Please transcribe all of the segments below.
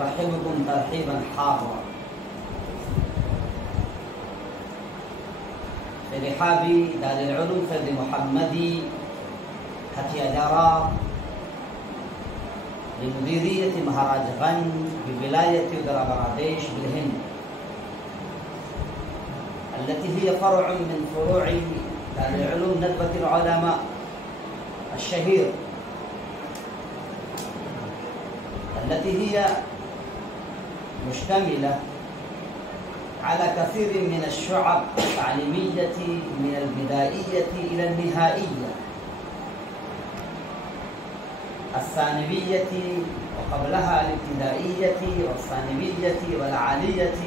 أرحبكم ترحيبا حارا في رحاب دار العلوم فرد محمدي حتى دارا لمديرية مهاراج غنج بولاية أتر براديش بالهند، التي هي فرع من فروع دار العلوم ندوة العلماء الشهير، التي هي مشتملة على كثير من الشعب التعليمية من البدائية إلى النهائية، الثانوية وقبلها الابتدائية والثانوية والعالية.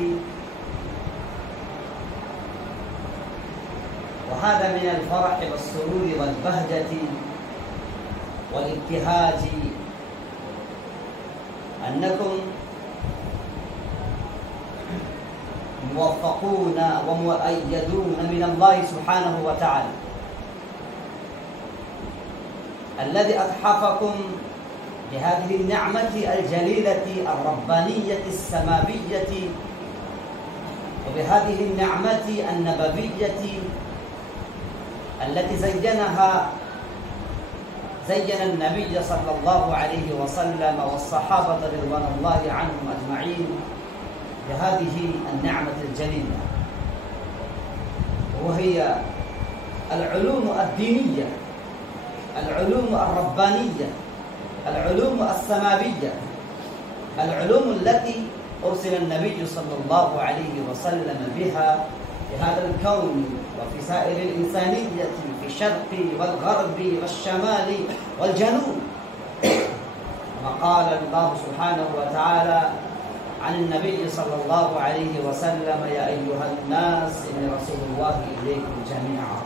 وهذا من الفرح والسرور والبهجة والابتهاج أنكم موفقون ومؤيدون من الله سبحانه وتعالى، الذي أتحفكم بهذه النعمة الجليلة الربانية السماوية، وبهذه النعمة النبوية التي زين النبي صلى الله عليه وسلم والصحابة رضوان الله عنهم أجمعين بهذه النعمة الجليلة، وهي العلوم الدينية، العلوم الربانية، العلوم السماوية، العلوم التي أرسل النبي صلى الله عليه وسلم بها في هذا الكون وفي سائر الإنسانية في الشرق والغرب والشمال والجنوب. كما قال الله سبحانه وتعالى عن النبي صلى الله عليه وسلم: يا أيها الناس إني رسول الله إليكم جميعا.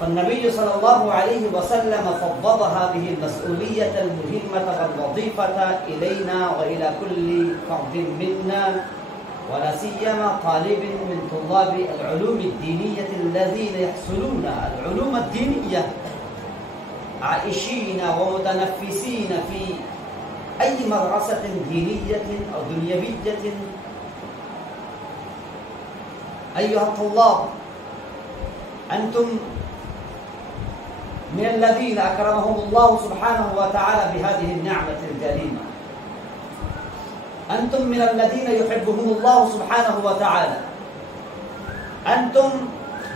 فالنبي صلى الله عليه وسلم فضل هذه المسؤولية المهمة والوظيفة إلينا وإلى كل فرد منا، ولا سيما طالب من طلاب العلوم الدينية الذين يحصلون العلوم الدينية عائشين ومتنفسين في أي مدرسة دينية أو دنيوية. أيها الطلاب، أنتم من الذين أكرمهم الله سبحانه وتعالى بهذه النعمة الجليلة، أنتم من الذين يحبهم الله سبحانه وتعالى، أنتم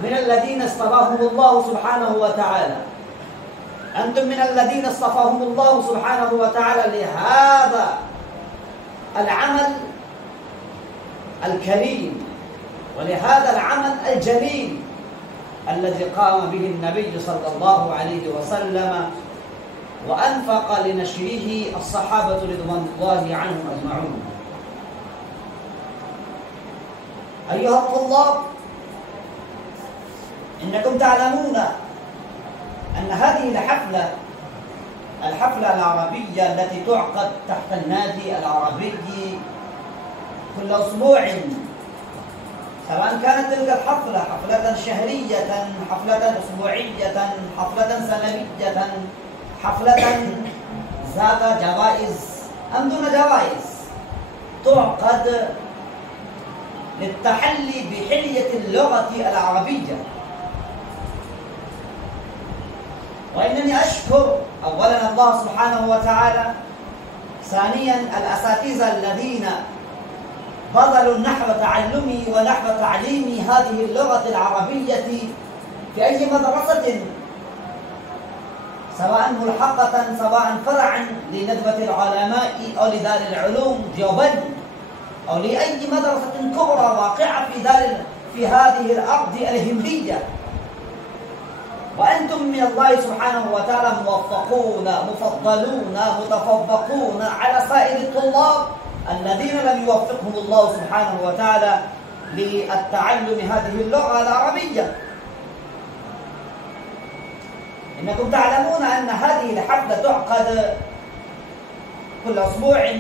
من الذين اصطفاهم الله سبحانه وتعالى، أنتم من الذين اصطفاهم الله سبحانه وتعالى لهذا العمل الكريم ولهذا العمل الجليل الذي قام به النبي صلى الله عليه وسلم وأنفق لنشره الصحابة رضوان الله عنهم أجمعون. أيها الطلاب، إنكم تعلمون أن هذه الحفلة العربية التي تعقد تحت النادي العربي كل أسبوع، سواء كانت تلك الحفلة حفلة شهرية، حفلة أسبوعية، حفلة سنوية، حفلة ذات جوائز أم دون جوائز، تعقد للتحلي بحلية اللغة العربية. وإنني أشكر أولا الله سبحانه وتعالى، ثانيا الأساتذة الذين بذلوا نحو تعلمي ونحو تعليمي هذه اللغة العربية في أي مدرسة، سواء ملحقة سواء فرعا لندوة العلماء أو لدار العلوم ديوبند أو لأي مدرسة كبرى واقعة في هذه الأرض الهندية. وأنتم من الله سبحانه وتعالى موفقون مفضلون متفوقون على سائر الطلاب الذين لم يوفقهم الله سبحانه وتعالى للتعلم هذه اللغة العربية. إنكم تعلمون أن هذه الحفلة تعقد كل أسبوع،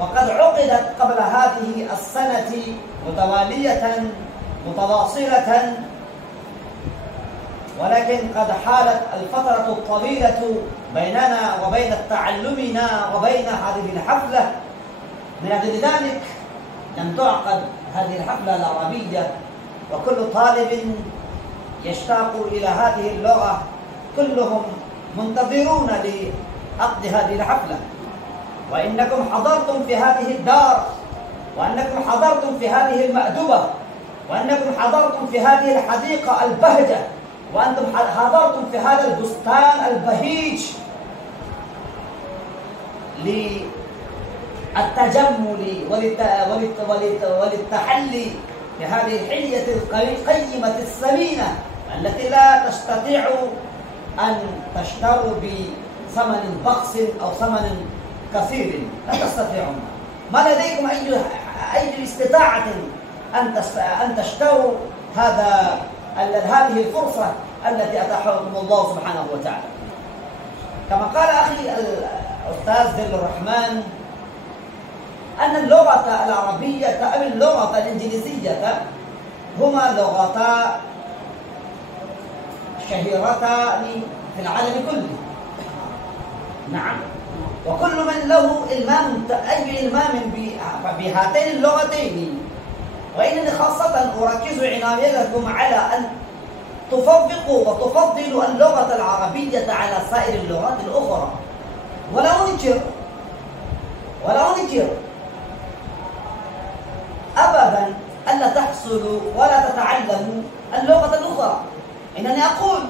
وقد عقدت قبل هذه السنة متوالية متواصلة، ولكن قد حالت الفترة الطويلة بيننا وبين تعلمنا وبين هذه الحفلة. من أجل ذلك لم تعقد هذه الحفلة العربية، وكل طالب يشتاق إلى هذه اللغة، كلهم منتظرون لعقد هذه الحفلة. وإنكم حضرتم في هذه الدار، وأنكم حضرتم في هذه المأدبة، وأنكم حضرتم في هذه الحديقة البهجة، وأنتم حضرتم في هذا البستان البهيج للتجمل وللتحلي بهذه الحلية القيمة الثمينة التي لا تستطيع أن تشتروا بثمن بخس أو ثمن كثير، لا تستطيعون. ما لديكم أي استطاعة أن تشتروا هذه الفرصة التي أتاحكم الله سبحانه وتعالى. كما قال أخي الأستاذ ذل الرحمن أن اللغة العربية أو اللغة الإنجليزية هما لغتا شهيرتان في العالم كله. نعم، وكل من له أي إلمام بهاتين اللغتين. وإنني خاصة أركز عنايتكم على أن تفوقوا وتفضلوا اللغة العربية على سائر اللغات الأخرى. ولا أنكر أبدا ألا تحصلوا ولا تتعلموا اللغة الأخرى. إنني أقول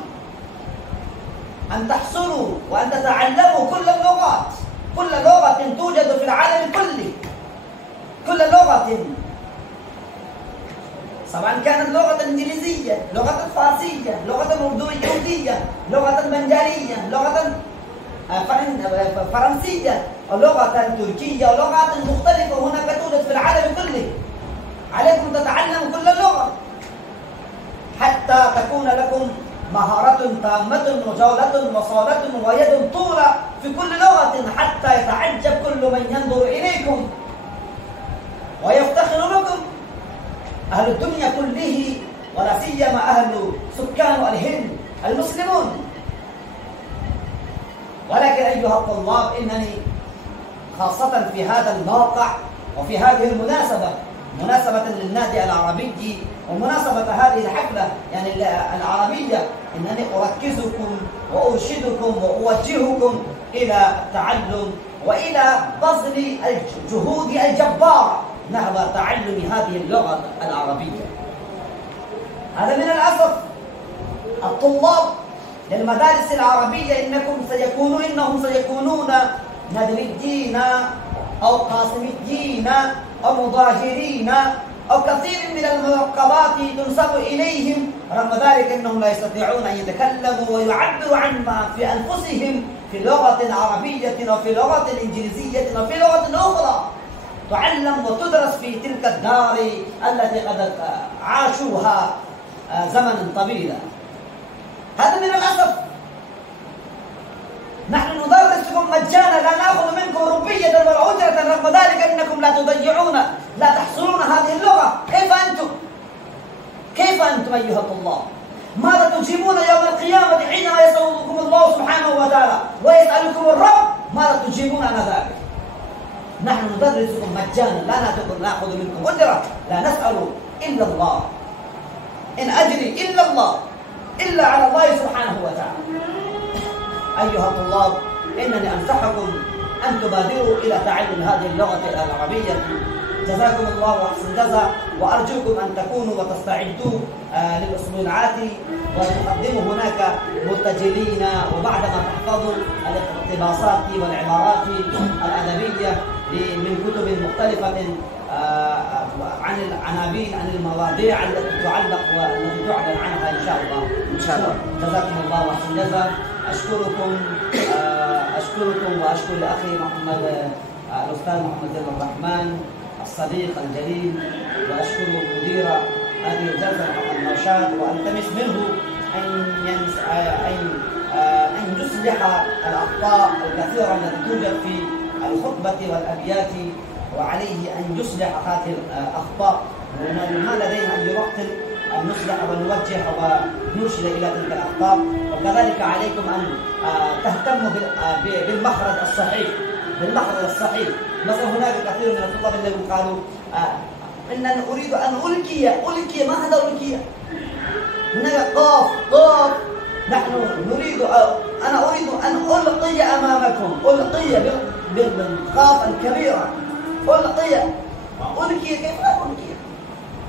أن تحصلوا وأن تتعلموا كل اللغات، كل لغة توجد في العالم كله، كل لغة، سواء كانت لغة إنجليزية، لغة فارسية، لغة أردوية، لغة بنجالية، لغة فرنسية، لغة تركية، ولغات مختلفة هناك توجد في العالم كله. عليكم تتعلموا كل اللغة حتى تكون لكم مهارة تامة وجولة وصالة ويد طولة في كل لغة، حتى يتعجب كل من ينظر إليكم ويفتخر بكم أهل الدنيا كله، ولا سيما أهل سكان الهند المسلمون. ولكن أيها الطلاب، إنني خاصة في هذا الموقع وفي هذه المناسبة، مناسبة للنادي العربي ومناسبة هذه الحفلة يعني العربية، إنني أركزكم وأرشدكم وأوجهكم إلى التعلم وإلى بذل الجهود الجبارة نحو تعلم هذه اللغة العربية. هذا من الأسف الطلاب للمدارس العربية إنهم سيكونون ندويين أو قاسميين أو مظاهرين أو كثير من الملقبات تنسب إليهم، رغم ذلك أنهم لا يستطيعون أن يتكلموا ويعبروا عما في أنفسهم في لغة عربية أو في لغة إنجليزية أو في لغة أخرى تعلم وتدرس في تلك الدار التي قد عاشوها زمنا طويلا. هذا من الأسف. نحن ندرسكم مجانا، لا نأخذ منكم ربية ولا أجرة، رغم ذلك إنكم لا تضيعون، لا تحصلون هذه اللغة. كيف أنتم أيها الطلاب؟ ماذا تجيبون يوم القيامة حينما يسألكم الله سبحانه وتعالى ويسألكم الرب؟ ماذا تجيبون عن ذلك؟ نحن ندرسكم مجانا، لا نأخذ منكم أجرة، لا نسأل إلا الله، إن أجري إلا الله، إلا على الله سبحانه وتعالى. أيها الطلاب، إنني أنصحكم أن تبادروا إلى تعلم هذه اللغة العربية. جزاكم الله أحسن جزاء، وأرجوكم أن تكونوا وتستعدوا للأسبوع الآتي وتقدموا هناك مرتجلين، وبعدما تحفظوا الاقتباسات والعبارات الأدبية من كتب مختلفة عن العناوين، عن المواضيع التي تعلق والتي تعلن عنها إن شاء الله. جزاكم الله أحسن جزاء. أشكركم وأشكر أخي محمد الأستاذ محمد ذل الرحمن الصديق الجليل، وأشكر مدير هذه الجلسة محمد نوشاد، وألتمس منه أن يصلح الأخطاء الكثيرة التي توجد في الخطبة والأبيات، وعليه أن يصلح هذه الأخطاء، وما لدينا أي وقت أن نصلح ونوجه ونرشد إلى تلك الأخطاء. وكذلك عليكم أن تهتموا بالمخرج الصحيح، بالمخرج الصحيح. مثلا هناك كثير من الطلاب الذين قالوا إنني أريد أن ألقي. ما هذا ألقي؟ هناك قاف. نحن نريد أنا أريد أن ألقي أمامكم، ألقي بالقاف الكبيرة، ألقي كيف لا ألقي؟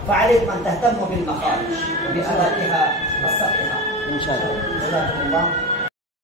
فعليكم أن تهتموا بالمخارج وبأدائها الصحيحة إن شاء الله. جزاكم الله.